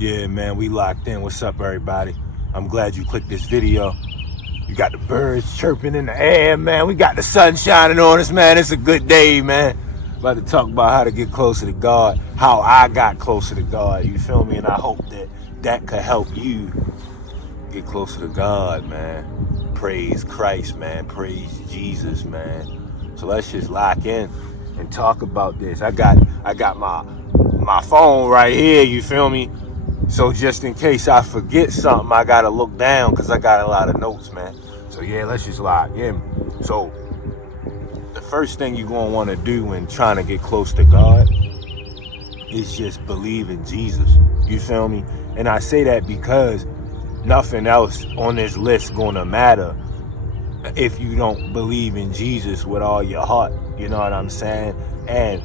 Yeah, man, we locked in. What's up, everybody? I'm glad you clicked this video. You got the birds chirping in the air, man. We got the sun shining on us, man. It's a good day, man. About to talk about how to get closer to God, how I got closer to God, you feel me? And I hope that could help you get closer to God, man. Praise Christ, man. Praise Jesus, man. So let's just lock in and talk about this. I got my phone right here, you feel me? So just in case I forget something, I gotta look down because I got a lot of notes, man. So yeah, let's just lock in. So the first thing you're gonna want to do when trying to get close to God is just believe in Jesus. You feel me? And I say that because nothing else on this list gonna matter if you don't believe in Jesus with all your heart. You know what I'm saying? And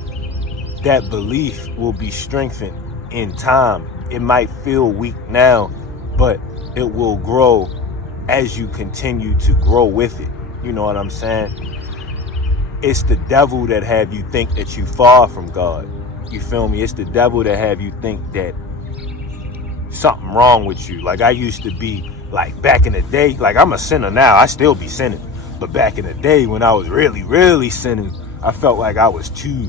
that belief will be strengthened in time. It might feel weak now, but it will grow as you continue to grow with it. You know what I'm saying? It's the devil that have you think that you far from God. You feel me? It's the devil that have you think that something wrong with you. Like I used to be, like back in the day, like I'm a sinner now. I still be sinning. But back in the day when I was really sinning, I felt like I was too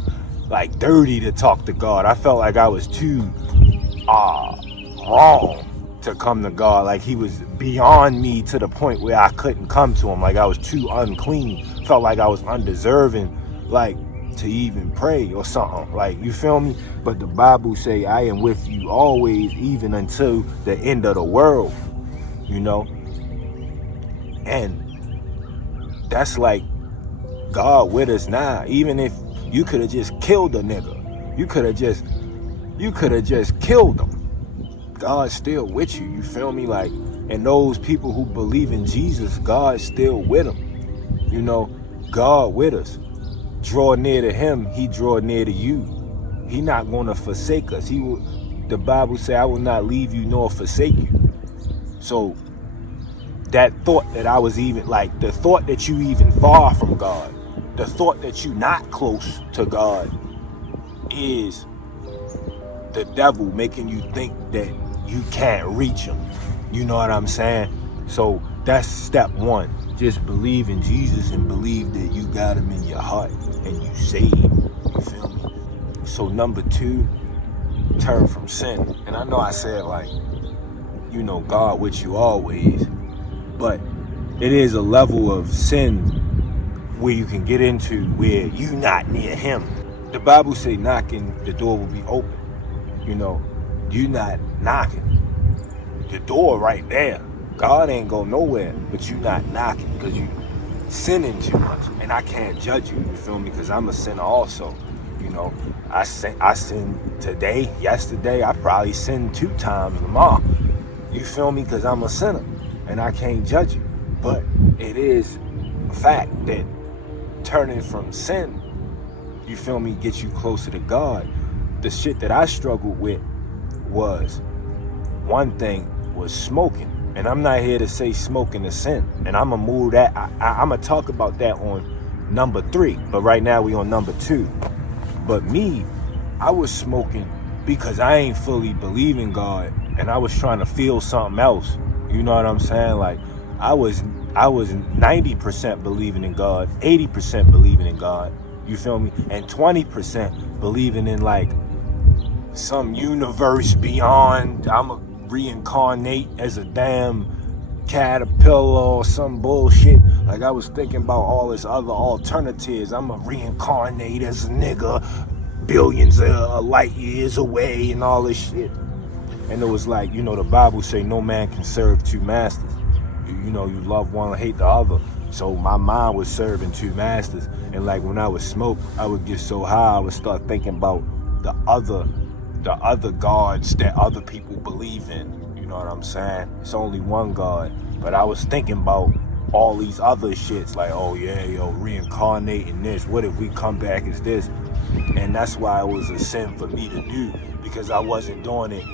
dirty to talk to God. I felt like I was too wrong to come to God. Like he was beyond me to the point where I couldn't come to him. Like I was too unclean. Felt like I was undeserving, like to even pray or something. Like, you feel me? But the Bible say, I am with you always, even until the end of the world, you know? And that's like God with us now. Even if you could have just killed a nigga, you could have just killed him. God's still with you, you feel me? Like, and those people who believe in Jesus, God's still with them. You know, God with us. Draw near to him, he draw near to you. He not going to forsake us. He will. The Bible say, I will not leave you nor forsake you. So that thought that I was even, like the thought that you even far from God, the thought that you not close to God is the devil making you think that you can't reach him. You know what I'm saying? So that's step one. Just believe in Jesus and believe that you got him in your heart and you saved. You feel me? So number two, turn from sin. And I know I said, like, you know, God with you always, but it is a level of sin where you can get into where you not near him. The Bible say knocking, the door will be open. You know, you not knocking. The door right there. God ain't go nowhere, but you not knocking because you sinning too much. And I can't judge you, you feel me? Because I'm a sinner also. You know, I sinned today, yesterday. I probably sinned 2 times tomorrow. You feel me? Because I'm a sinner and I can't judge you. But it is a fact that turning from sin, you feel me, gets you closer to God. The shit that I struggled with was, one thing was smoking. And I'm not here to say smoking is sin. And I'm going to move that. I'm going to talk about that on number 3. But right now we on number 2. But me, I was smoking because I ain't fully believing God. And I was trying to feel something else. You know what I'm saying? Like, I was 90% believing in God, 80% believing in God. You feel me? And 20% believing in, like, some universe beyond. I'm a reincarnate as a damn caterpillar or some bullshit. Like, I was thinking about all this other alternatives. I'm a reincarnate as a nigga billions of light years away and all this shit. And it was like, you know, the Bible say no man can serve 2 masters. You know, you love one and hate the other. So my mind was serving 2 masters. And like when I would smoke, I would get so high, I would start thinking about the other gods that other people believe in. You know what I'm saying? It's only one God. But I was thinking about all these other shits, like, oh yeah, yo, reincarnating this. What if we come back as this? And that's why it was a sin for me to do, because I wasn't doing it.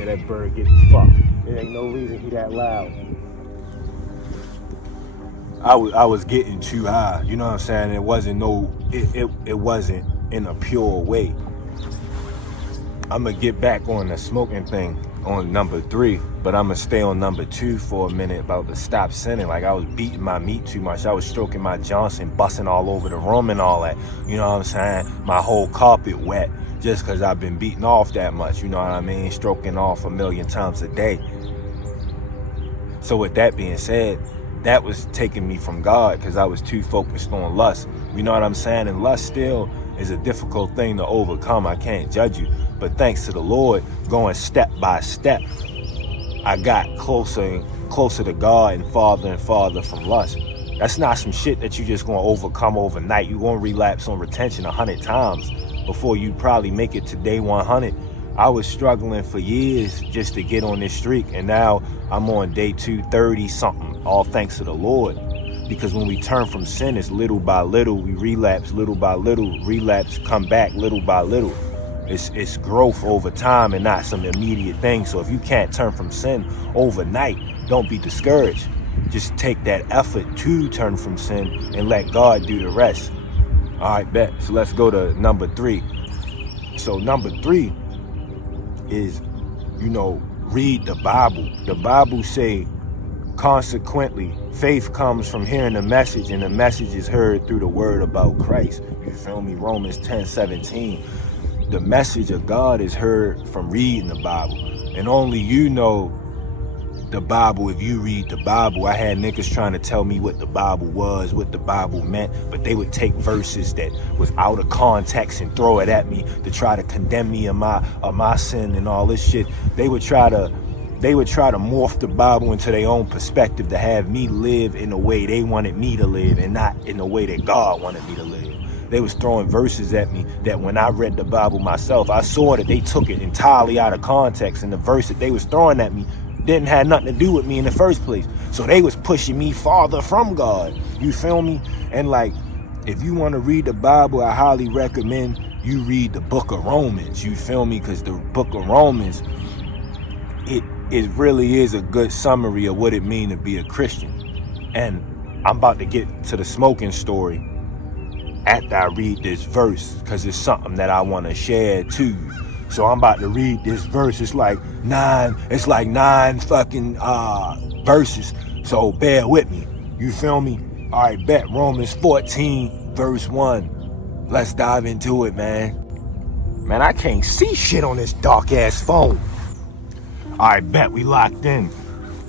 And that bird getting fucked. It ain't no reason he that loud. I was getting too high. You know what I'm saying? It wasn't in a pure way. I'm gonna get back on the smoking thing on number 3, but I'm gonna stay on number 2 for a minute about the stop sinning. Like, I was beating my meat too much. I was stroking my Johnson, busting all over the room and all that. You know what I'm saying? My whole carpet wet just because I've been beating off that much. You know what I mean? Stroking off 1,000,000 times a day. So with that being said, that was taking me from God because I was too focused on lust. You know what I'm saying? And lust still is a difficult thing to overcome. I can't judge you. But thanks to the Lord, going step by step, I got closer and closer to God and farther from lust. That's not some shit that you just gonna overcome overnight. You're gonna relapse on retention 100 times before you probably make it to day 100. I was struggling for years just to get on this streak, and now I'm on day 230 something, all thanks to the Lord. Because when we turn from sin, it's little by little, we relapse little by little, relapse, come back little by little. It's growth over time and not some immediate thing. So if you can't turn from sin overnight, don't be discouraged. Just take that effort to turn from sin and let God do the rest. All right, bet. So let's go to number 3. So number 3 is, read the Bible. The Bible say, consequently, faith comes from hearing the message, and the message is heard through the word about Christ. You feel me? Romans 10:17. The message of God is heard from reading the Bible. And only you know the Bible if you read the Bible. I had niggas trying to tell me what the Bible was, what the Bible meant, but they would take verses that was out of context and throw it at me to try to condemn me of my sin and all this shit. They would try to morph the Bible into their own perspective to have me live in the way they wanted me to live and not in the way that God wanted me to live. They was throwing verses at me that when I read the Bible myself, I saw that they took it entirely out of context, and the verse that they was throwing at me didn't have nothing to do with me in the first place. So they was pushing me farther from God. You feel me? And like, if you want to read the Bible, I highly recommend you read the book of Romans. You feel me? Because the book of Romans, it really is a good summary of what it means to be a Christian. And I'm about to get to the smoking story after I read this verse, because it's something that I want to share to you. So I'm about to read this verse. It's like nine fucking verses. So bear with me. You feel me? All right, bet. Romans 14, verse 1. Let's dive into it, man. Man, I can't see shit on this dark ass phone. All right, bet. We locked in.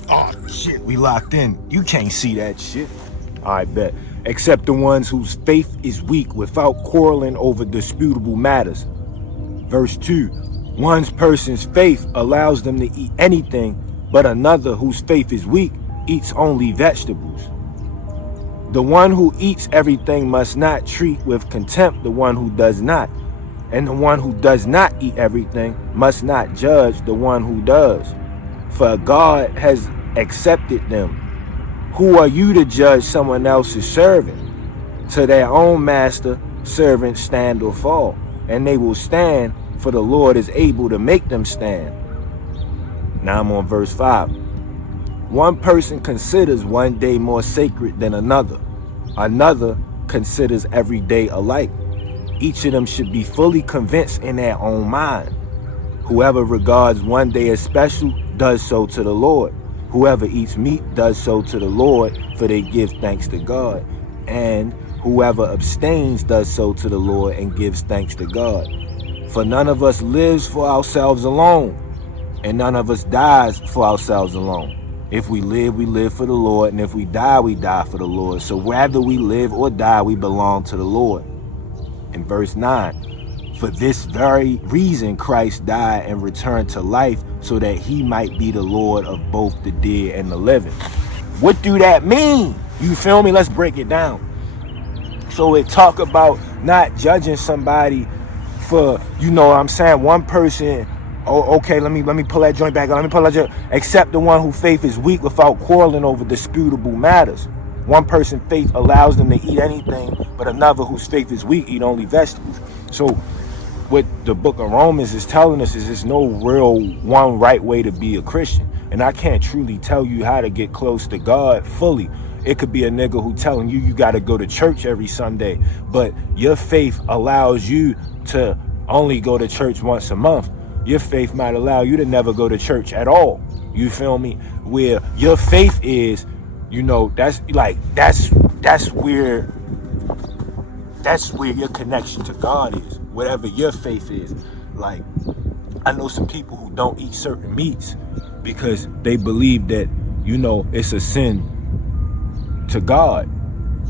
Oh shit, we locked in. You can't see that shit. All right, bet. Except the ones whose faith is weak, without quarreling over disputable matters. Verse 2. One person's faith allows them to eat anything, but another whose faith is weak eats only vegetables. The one who eats everything must not treat with contempt the one who does not, and the one who does not eat everything must not judge the one who does, for God has accepted them. Who are you to judge someone else's servant? To their own master, servants stand or fall, and they will stand, for the Lord is able to make them stand. Now I'm on verse 5. One person considers one day more sacred than another. Another considers every day alike. Each of them should be fully convinced in their own mind. Whoever regards one day as special does so to the Lord. Whoever eats meat does so to the Lord, for they give thanks to God. And whoever abstains does so to the Lord and gives thanks to God. For none of us lives for ourselves alone, and none of us dies for ourselves alone. If we live for the Lord, and if we die for the Lord. So whether we live or die, we belong to the Lord. In verse 9, for this very reason Christ died and returned to life, so that he might be the Lord of both the dead and the living. What do that mean? You feel me? Let's break it down. So it talk about not judging somebody for, you know what I'm saying, one person. Oh, okay, let me pull that joint back up. Except the one whose faith is weak, without quarreling over disputable matters. One person's faith allows them to eat anything, but another whose faith is weak eat only vegetables. So what the book of Romans is telling us is there's no real one right way to be a Christian. And I can't truly tell you how to get close to God fully. It could be a nigga who telling you got to go to church every Sunday, but your faith allows you to only go to church once a month. your faith might allow you to never go to church at all. You feel me? Where your faith is, you know, that's where your connection to God is. Whatever your faith is. Like, I know some people who don't eat certain meats because they believe that, you know, it's a sin to God.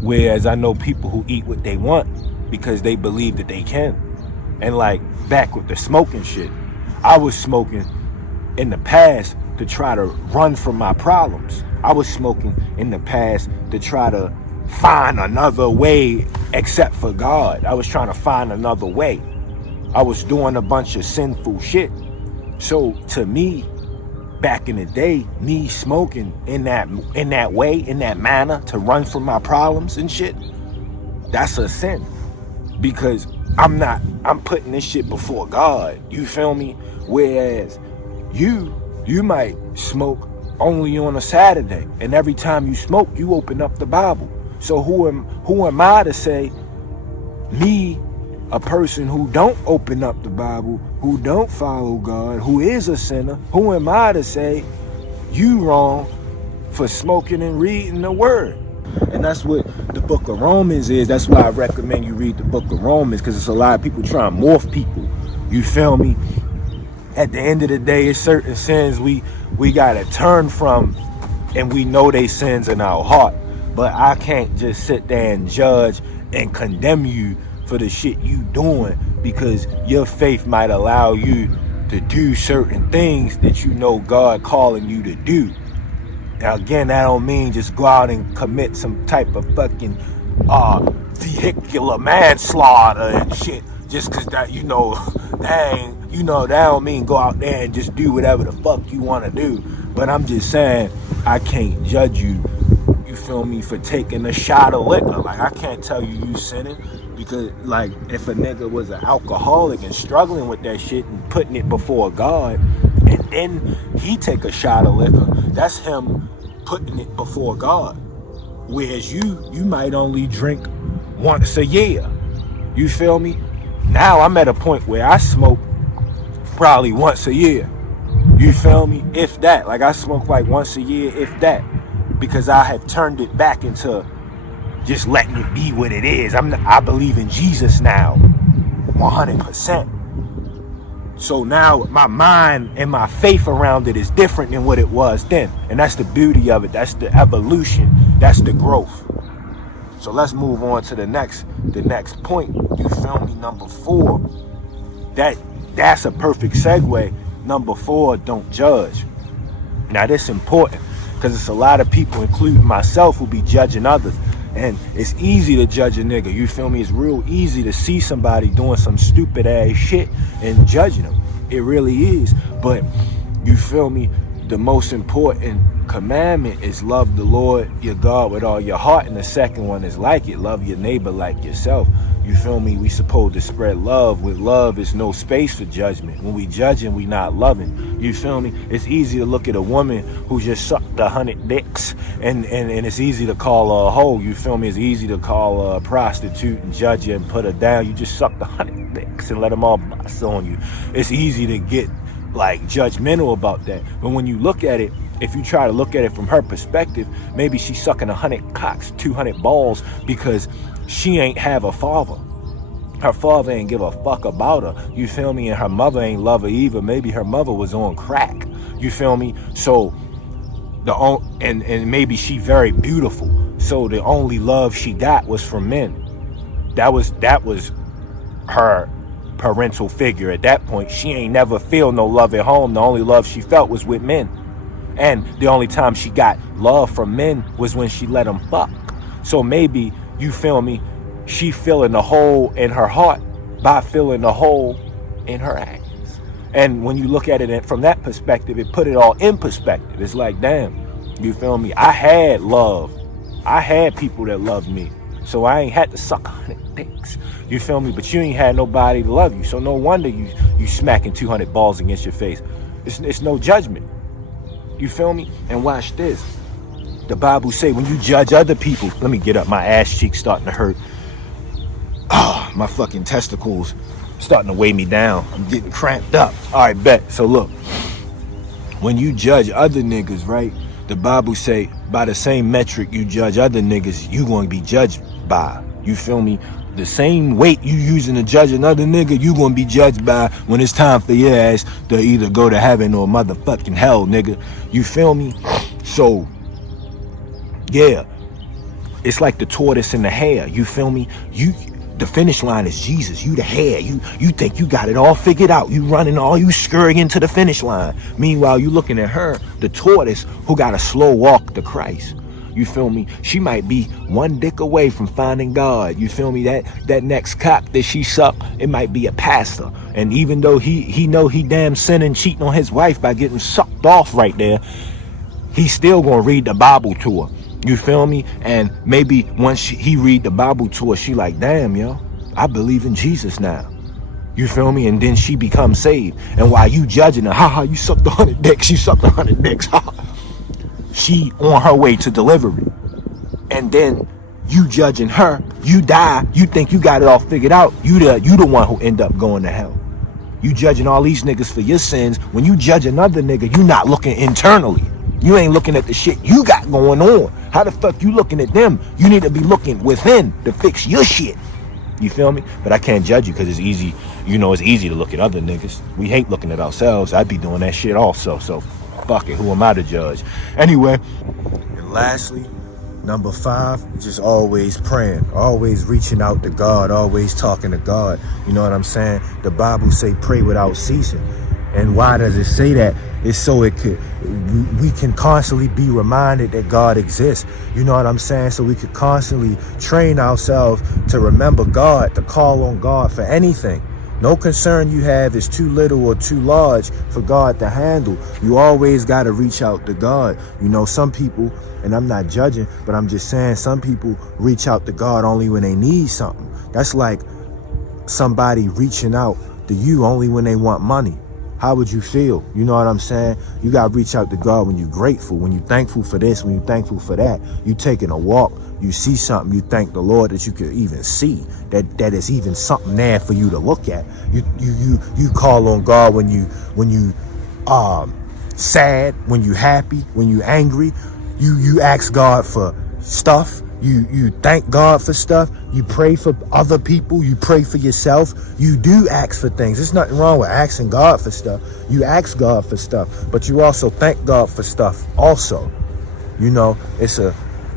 Whereas I know people who eat what they want because they believe that they can. And like back with the smoking shit, I was smoking in the past to try to run from my problems. I was smoking in the past to try to find another way except for God. I was trying to find another way. I was doing a bunch of sinful shit. So to me, back in the day, me smoking in that way, in that manner, to run from my problems and shit, that's a sin. Because I'm putting this shit before God. You feel me? Whereas you might smoke only on a Saturday, and every time you smoke, you open up the Bible. So who am I to say, me, a person who don't open up the Bible, who don't follow God, who is a sinner, who am I to say you wrong for smoking and reading the word? And that's what the book of Romans is. That's why I recommend you read the book of Romans, because it's a lot of people trying to morph people. You feel me? At the end of the day, it's certain sins we gotta turn from, and we know they sins in our heart. But I can't just sit there and judge and condemn you for the shit you doing, because your faith might allow you to do certain things that you know God calling you to do. Now again, that don't mean just go out and commit some type of fucking vehicular manslaughter and shit just cause that, you know, that don't mean go out there and just do whatever the fuck you want to do. But I'm just saying, I can't judge you, you feel me, for taking a shot of liquor. Like, I can't tell you sinning, because like, if a nigga was an alcoholic and struggling with that shit and putting it before God, and then he take a shot of liquor, that's him putting it before God. Whereas you might only drink once a year. You feel me? Now I'm at a point where I smoke probably once a year. You feel me? If that. Like, I smoke like once a year, if that. Because I have turned it back into just letting it be what it is. I believe in Jesus now, 100%. So now my mind and my faith around it is different than what it was then. And that's the beauty of it. That's the evolution. That's the growth. So let's move on to the next point. You feel me? Number 4. That's a perfect segue. Number 4, don't judge. Now this is important, because it's a lot of people, including myself, who be judging others. And it's easy to judge a nigga, you feel me? It's real easy to see somebody doing some stupid ass shit and judging them. It really is. But you feel me? The most important commandment is love the Lord your God with all your heart. And the second one is like it, love your neighbor like yourself. You feel me? We supposed to spread love. With love, is no space for judgment. When we judging, we not loving. You feel me? It's easy to look at a woman who just sucked 100 dicks, and it's easy to call her a hoe. You feel me? It's easy to call her a prostitute and judge her and put her down. You just sucked 100 dicks and let them all bust on you. It's easy to get like judgmental about that. But when you look at it, if you try to look at it from her perspective, maybe she's sucking 100 cocks, 200 balls, because she ain't have a father. Her father ain't give a fuck about her. You feel me? And her mother ain't love her either. Maybe her mother was on crack. You feel me? So and maybe she very beautiful. So the only love she got was from men. That was her parental figure at that point. She ain't never feel no love at home. The only love she felt was with men. And the only time she got love from men was when she let them fuck. So maybe, you feel me, she filling the hole in her heart by filling the hole in her ass. And when you look at it from that perspective, it put it all in perspective. It's like, damn, you feel me? I had love. I had people that loved me. So I ain't had to suck 100 dicks. You feel me? But you ain't had nobody to love you. So no wonder you smacking 200 balls against your face. It's no judgment. You feel me? And watch this. The Bible say when you judge other people, let me get up, my ass cheeks starting to hurt. Oh, my fucking testicles starting to weigh me down. I'm getting cramped up. All right, bet. So look, when you judge other niggas, right? The Bible say by the same metric you judge other niggas, you gonna be judged by. You feel me? The same weight you using to judge another nigga, you gonna be judged by when it's time for your ass to either go to heaven or motherfucking hell, nigga. You feel me? So, yeah. It's like the tortoise and the hare. You feel me? The finish line is Jesus. You the hare. You think you got it all figured out. You running all, you scurrying to the finish line. Meanwhile, you looking at her, the tortoise, who got a slow walk to Christ. You feel me? She might be one dick away from finding God. You feel me? That next cop that she sucked, it might be a pastor. And even though he know he damn sinning, cheating on his wife by getting sucked off right there, he's still gonna read the Bible to her. You feel me? And maybe once he read the Bible to her, she like, damn, yo, I believe in Jesus now. You feel me? And then she becomes saved. And while you judging her, haha, you sucked 100 dicks, you sucked 100 dicks, haha. She on her way to delivery. And then you judging her, you die, you think you got it all figured out. You the one who end up going to hell. You judging all these niggas for your sins. When you judge another nigga, you not looking internally. You ain't looking at the shit you got going on. How the fuck you looking at them? You need to be looking within to fix your shit. You feel me? But I can't judge you because it's easy. You know, it's easy to look at other niggas. We hate looking at ourselves. I'd be doing that shit also. So fuck it. Who am I to judge? Anyway, and lastly, number 5, just always praying, always reaching out to God, always talking to God. You know what I'm saying? The Bible say pray without ceasing. And why does it say that? It's so we can constantly be reminded that God exists. You know what I'm saying? So we could constantly train ourselves to remember God, to call on God for anything. No concern you have is too little or too large for God to handle. You always got to reach out to God. You know, some people, and I'm not judging, but I'm just saying some people reach out to God only when they need something. That's like somebody reaching out to you only when they want money. How would you feel? You know what I'm saying? You got to reach out to God when you're grateful, when you're thankful for this, when you're thankful for that. You taking a walk, you see something, you thank the Lord that you could even see, that is even something there for you to look at. You call on God when you sad, when you happy, when you angry. You ask God for stuff. You thank God for stuff. You pray for other people. You pray for yourself. You do ask for things. There's nothing wrong with asking God for stuff. You ask God for stuff, but you also thank God for stuff also. You know,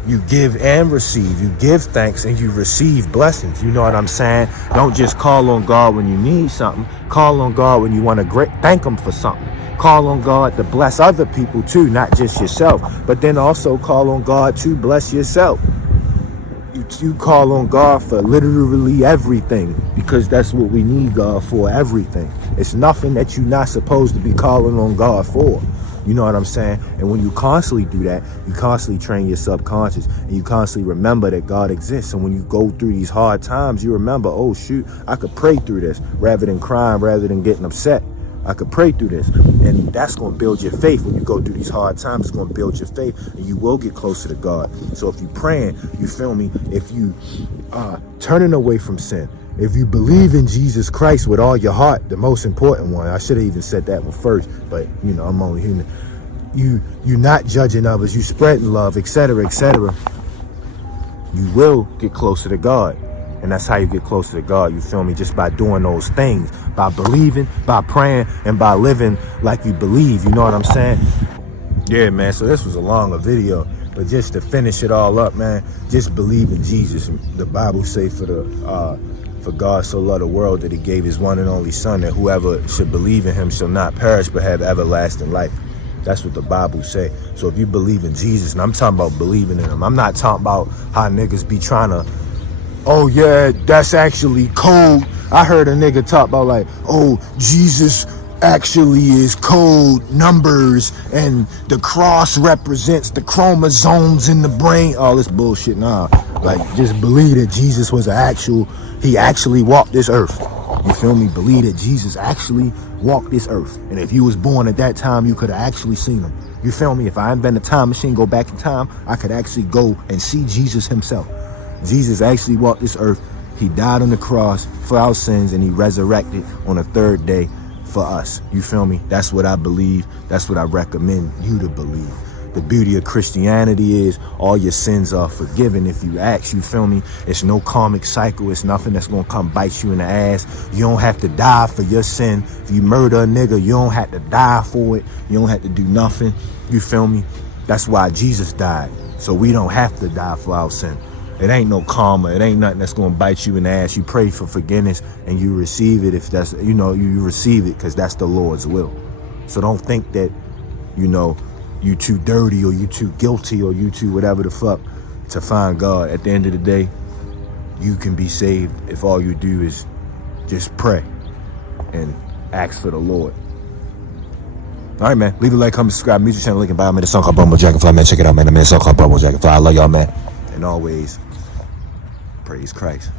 you give and receive. You give thanks and you receive blessings. You know what I'm saying? Don't just call on God when you need something. Call on God when you want to thank him for something. Call on God to bless other people too, not just yourself. But then also call on God to bless yourself. You call on God for literally everything, because that's what we need God for, everything. It's nothing that you're not supposed to be calling on God for. You know what I'm saying? And when you constantly do that, you constantly train your subconscious and you constantly remember that God exists. And when you go through these hard times, you remember, oh shoot, I could pray through this rather than crying, rather than getting upset. I could pray through this. And that's going to build your faith. When you go through these hard times, it's going to build your faith and you will get closer to God. So if you're praying, you feel me? If you turning away from sin, if you believe in Jesus Christ with all your heart, the most important one, I should have even said that one first, but you know, I'm only human. You're not judging others, you spreading love, etc., etc. You will get closer to God. And that's how you get closer to God, you feel me? Just by doing those things, by believing, by praying, and by living like you believe, you know what I'm saying? Yeah, man, so this was a longer video, but just to finish it all up, man, just believe in Jesus. The Bible say for God so loved the world that he gave his one and only son, that whoever should believe in him shall not perish but have everlasting life. That's what the Bible say. So if you believe in Jesus, and I'm talking about believing in him, I'm not talking about how niggas be trying to, oh yeah, that's actually code. I heard a nigga talk about like, oh, Jesus actually is code numbers and the cross represents the chromosomes in the brain. All this bullshit. Nah, like just believe that Jesus was he actually walked this earth. You feel me? Believe that Jesus actually walked this earth. And if you was born at that time, you could have actually seen him. You feel me? If I invent a time machine, go back in time, I could actually go and see Jesus himself. Jesus actually walked this earth. He died on the cross for our sins, and he resurrected on the third day for us. You feel me? That's what I believe. That's what I recommend you to believe. The beauty of Christianity is all your sins are forgiven if you ask. You feel me? It's no karmic cycle. It's nothing that's gonna come bite you in the ass. You don't have to die for your sin. If you murder a nigga, you don't have to die for it. You don't have to do nothing. You feel me? That's why Jesus died, so we don't have to die for our sin. It ain't no karma. It ain't nothing that's gonna bite you in the ass. You pray for forgiveness and you receive it. If that's, you receive it because that's the Lord's will. So don't think that, you too dirty or you too guilty or you too whatever the fuck to find God. At the end of the day, you can be saved if all you do is just pray and ask for the Lord. All right, man. Leave a like, comment, subscribe. Music channel link in bio. Man, the song called Bumble Dragonfly, man. Check it out, man. The man song called Bumble Dragonfly. I love y'all, man. And always, praise Christ.